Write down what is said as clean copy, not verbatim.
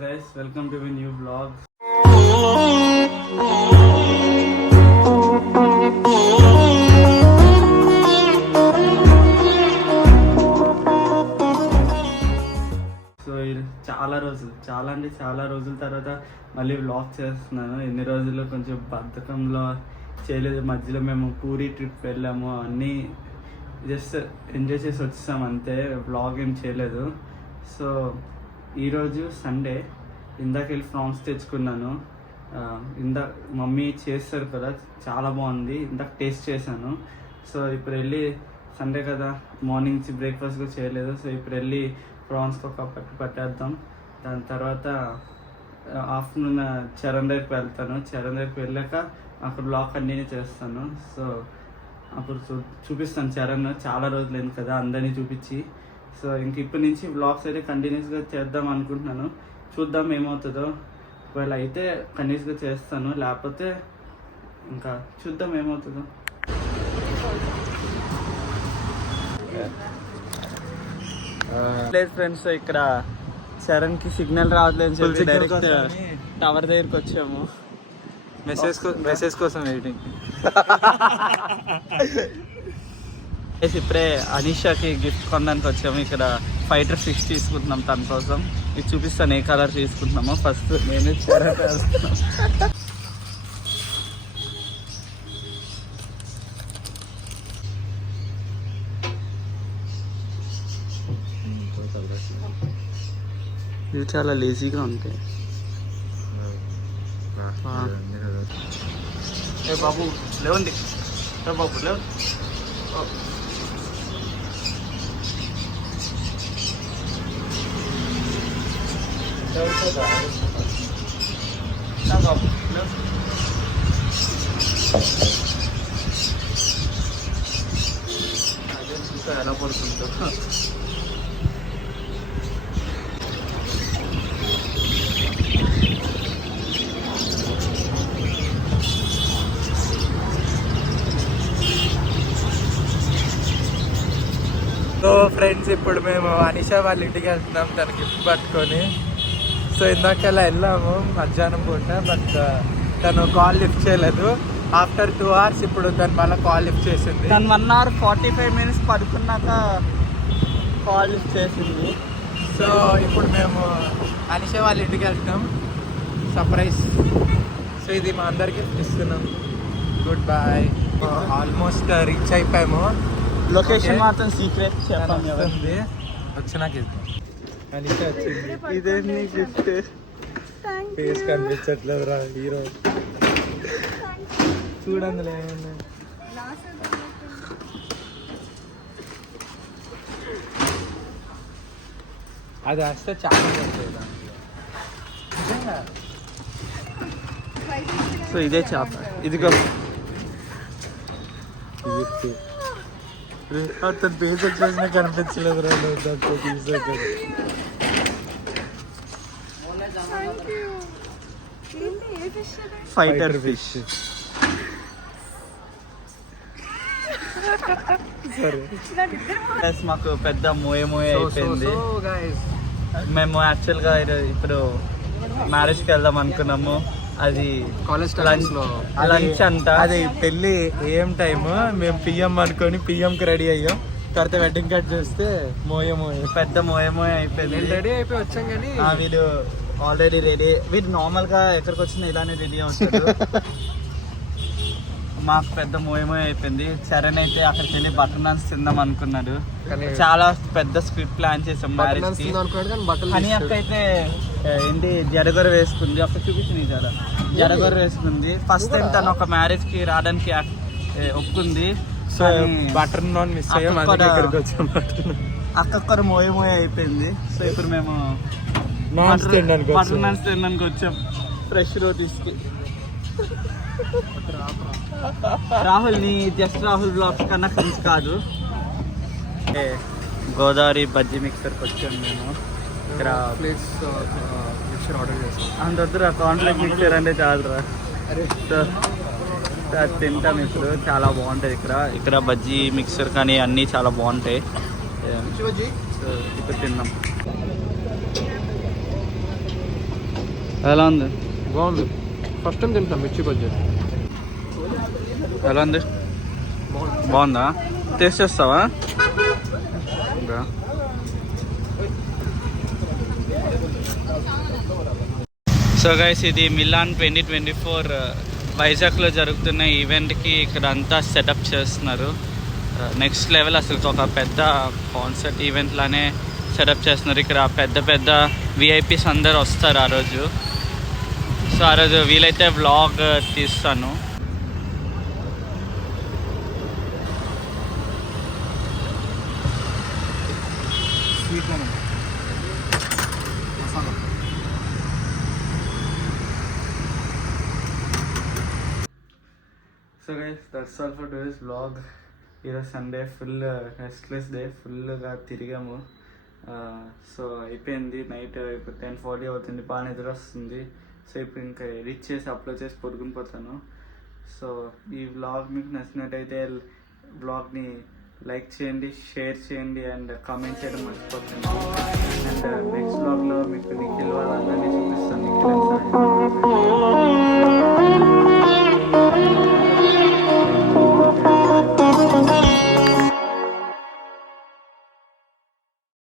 Guys, welcome to my new vlog. So ఇది చాలా రోజుల తర్వాత మళ్ళీ వ్లాగ్ చేస్తున్నాను. ఎన్ని రోజుల్లో కొంచెం బద్ధకంలో చేయలేదు. మధ్యలో మేము పూరి ట్రిప్ వెళ్ళాము, అన్నీ జస్ట్ ఎంజాయ్ చేసి వచ్చేసాం అంతే, వ్లాగ్ ఏం చేయలేదు. సో ఈరోజు సండే, ఇందాక వెళ్ళి ఫ్రాన్స్ తెచ్చుకున్నాను. మమ్మీ చేస్తారు కదా, చాలా బాగుంది, ఇందాక టేస్ట్ చేశాను. సో ఇప్పుడు వెళ్ళి సండే కదా, మార్నింగ్ నుంచి బ్రేక్ఫాస్ట్ కూడా చేయలేదు. సో ఇప్పుడు వెళ్ళి ప్రాన్స్కి ఒక పట్టేద్దాం. దాని తర్వాత ఆఫ్టర్నూన్ చరణ్ దగ్గరికి వెళ్తాను. చరణ్ దగ్గరికి వెళ్ళాక అక్కడ బ్లాగ్ కంటిన్యూ చేస్తాను. సో అప్పుడు చూపిస్తాను చరణ్, చాలా రోజులైంది కదా అందరినీ చూపించి. సో ఇంక ఇప్పటి నుంచి బ్లాగ్స్ అయితే కంటిన్యూస్గా చేద్దాం అనుకుంటున్నాను. చూద్దాం ఏమవుతుందో. ఒకవేళ అయితే కంటిన్యూస్గా చేస్తాను, లేకపోతే ఇంకా చూద్దాం ఏమవుతుందో. లేదు ఫ్రెండ్స్, ఇక్కడ చరణ్కి సిగ్నల్ రావట్లేదు, డైరెక్ట్ టవర్ దగ్గరికి వచ్చాము. మెసేజ్ కోసం వెయిటింగ్. ఇప్పుడే అనిషాకి గిఫ్ట్ కొనడానికి వచ్చాము. ఇక్కడ ఫైటర్ ఫిష్ తీసుకుంటున్నాం తన కోసం. ఇది చూపిస్తాను ఏ కలర్ తీసుకుంటున్నామో. ఫస్ట్ నేను చరణ్ వేస్తున్నాం. ఇవి చాలా లేజీగా ఉంటాయి. ఏ బాబు లేవండి, బాబు లేవు. బాబు అదే చూసా ఎలా పడుతుందో. సో ఫ్రెండ్స్, ఇప్పుడు మేము అనిషా వాళ్ళ ఇంటికి వెళ్తున్నాం తన గిఫ్ట్ పట్టుకొని. సో ఇందాకలా వెళ్ళాము మధ్యాహ్నం పూట, బట్ తను కాల్ లిఫ్ట్ చేయలేదు. ఆఫ్టర్ 2 hours ఇప్పుడు తను మళ్ళీ కాల్ లిఫ్ట్ చేసింది. తను 1 hour 45 minutes పడుకున్నాక కాల్ లిఫ్ట్ చేసింది. సో ఇప్పుడు మేము అనిషా వాళ్ళ ఇంటికి వెళ్తున్నాం, సర్ప్రైజ్. సో ఇది మా అందరికి ఇస్తున్నాం. Good boy. ఆల్మోస్ట్ రీచ్ అయిపోయాము. లొకేషన్ మాత్రం సీక్రెట్ చెప్పాము. వచ్చినాక అనిషా వచ్చింది. ఇదే నీ గిఫ్ట్. ఫేస్ కనిపించట్లేదు రా హీరో. చూడండి ఏమన్నా. అది వస్తే చాలా వస్తుంది. సో ఇదే చేప, ఇదిగో. అతను ఫేస్ ఎక్స్ప్రెషన్ కనిపించలేదు రా దాంతో తీసాక. Fighter fish. మాకు పెద్ద మోయ అయిపోయింది. మేము యాక్చువల్గా ఇప్పుడు మ్యారేజ్కి వెళ్దాం అనుకున్నాము. అది కాలేజ్ లంచ్ అంట. అది పెళ్ళి ఏం టైమ్, మేము పిఎం అనుకొని పిఎంకి రెడీ అయ్యాం. తర్వాత వెడ్డింగ్ కట్ చేస్తే పెద్ద మోయ అయిపోయింది. రెడీ అయిపోయి వచ్చాం కానీ వీడు ఆల్రెడీ రెడీ. వీడు నార్మల్ గా ఎక్కడికి వచ్చినా ఇలానే రెడీ అవుతాడు. మాకు పెద్ద మోయ అయిపోయింది. చరణ్ అయితే అక్కడికి వెళ్ళి బటర్ నాన్స్ తిందాం అనుకున్నాడు. చాలా పెద్ద స్క్రిప్ట్ ప్లాన్ చేసాం మ్యారేజ్ కి. అని అక్క అయితే ఏంటి జడగొర వేసుకుంది. అక్కడ చూపించింది చాలా జడగొర వేసుకుంది. ఫస్ట్ టైం తను ఒక మ్యారేజ్ కి రావడానికి ఒప్పుకుంది. సో బటర్ నాన్ మిస్ అయ్యాం, అక్కడ మోయ అయిపోయింది. సో ఇప్పుడు మేము బటర్ నాన్స్ తినడానికి వచ్చాం ఫ్రెష్ రోటీస్కి. రాహుల్ ని జస్ట్ రాహుల్ బ్లాగ్స్ కన్నా ఫ్రెండ్స్ కాదు. గోదావరి బజ్జీ మిక్సర్కి వచ్చాము మేము. ఇక్కడ మిక్సర్ ఆర్డర్ చేస్తాం. అంత కాన్ఫ్లెక్స్ మిక్సర్ అంటే చాలురా. అది తింటాం ఇప్పుడు, చాలా బాగుంటుంది ఇక్కడ బజ్జీ మిక్సర్ కానీ అన్నీ చాలా బాగుంటాయి. సో ఇప్పుడు తిన్నాం. ఎలా ఉంది? బాగుంది. ఫస్ట్ టైం తింటాం మిర్చి బజ్జీ. ఎలా ఉంది? బాగుందా? టేస్ట్ చేస్తావా? సో గైస్, ఇది మిలాన్ 2024 వైజాగ్లో జరుగుతున్న ఈవెంట్కి ఇక్కడ అంతా సెటప్ చేస్తున్నారు. నెక్స్ట్ లెవెల్, అసలు ఒక పెద్ద కాన్సర్ట్ ఈవెంట్ లానే సెటప్ చేస్తున్నారు. ఇక్కడ పెద్ద పెద్ద విఐపీస్ అందరు వస్తారు ఆ రోజు. సో ఆ రోజు వీలైతే వ్లాగ్ తీస్తాను. So guys, that's all for today's vlog. ఈరోజు సండే, ఫుల్ రెస్ట్లెస్ డే, ఫుల్గా తిరిగాము. సో అయిపోయింది నైట్. ఇప్పుడు 10:40 అవుతుంది, బాగా నిద్ర వస్తుంది. సో ఇప్పుడు ఇంకా ఎడిట్ చేసి అప్లోడ్ చేసి పడుకుని పోతాను. సో ఈ వ్లాగ్ మీకు నచ్చినట్టయితే వ్లాగ్ని లైక్ చేయండి, షేర్ చేయండి అండ్ కామెంట్ చేయడం మర్చిపోతుంది. అండ్ నెక్స్ట్ వ్లాగ్లో మీకు నిఖిల్